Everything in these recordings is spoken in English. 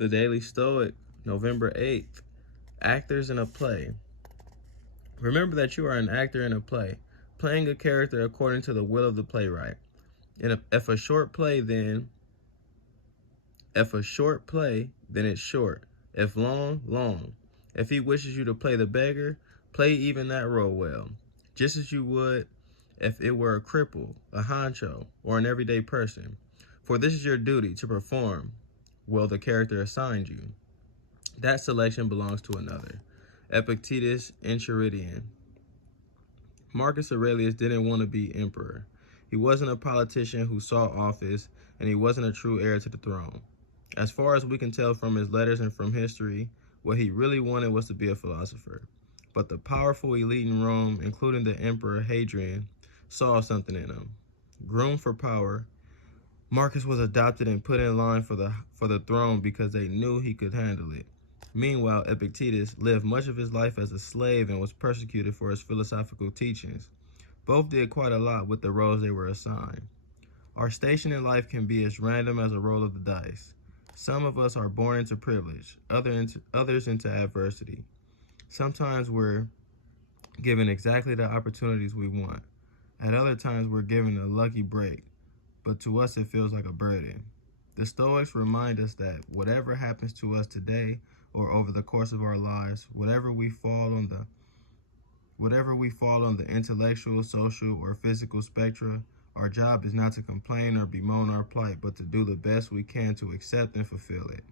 The Daily Stoic, November 8th. Actors in a play. Remember that you are an actor in a play, playing a character according to the will of the playwright. If a short play, then it's short. If long, long. If he wishes you to play the beggar, play even that role well, just as you would if it were a cripple, a honcho, or an everyday person. For this is your duty to perform well the character assigned you. That selection belongs to another. Epictetus Enchiridion. Marcus Aurelius didn't want to be emperor. He wasn't a politician who sought office, and he wasn't a true heir to the throne. As far as we can tell from his letters and from history, what he really wanted was to be a philosopher. But the powerful elite in Rome, including the emperor Hadrian, saw something in him. Groomed for power, Marcus was adopted and put in line for the throne because they knew he could handle it. Meanwhile, Epictetus lived much of his life as a slave and was persecuted for his philosophical teachings. Both did quite a lot with the roles they were assigned. Our station in life can be as random as a roll of the dice. Some of us are born into privilege, others into adversity. Sometimes we're given exactly the opportunities we want. At other times, we're given a lucky break, but to us it feels like a burden. The Stoics remind us that whatever happens to us today or over the course of our lives, whatever we fall on the intellectual, social, or physical spectra, our job is not to complain or bemoan our plight, but to do the best we can to accept and fulfill it.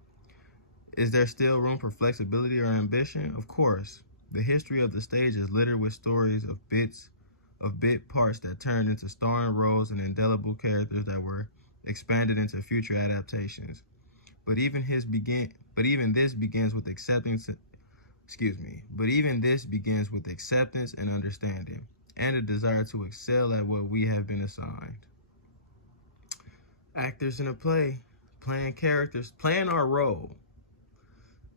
Is there still room for flexibility or ambition? Of course. The history of the stage is littered with stories of bit parts that turned into starring roles and indelible characters that were expanded into future adaptations. But even this begins with acceptance and understanding, and a desire to excel at what we have been assigned. Actors in a play, playing characters, playing our role.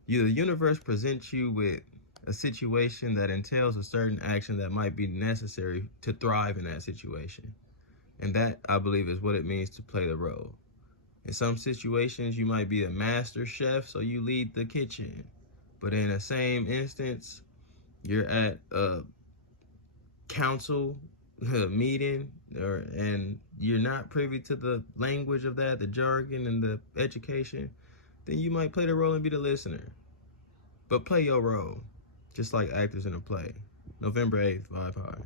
The universe presents you with a situation that entails a certain action that might be necessary to thrive in that situation. And that, I believe, is what it means to play the role. In some situations, you might be a master chef, so you lead the kitchen. But in the same instance, you're at a council meeting, and you're not privy to the language of that, the jargon and the education, then you might play the role and be the listener. But play your role, just like actors in a play. November 8th, Vibe High.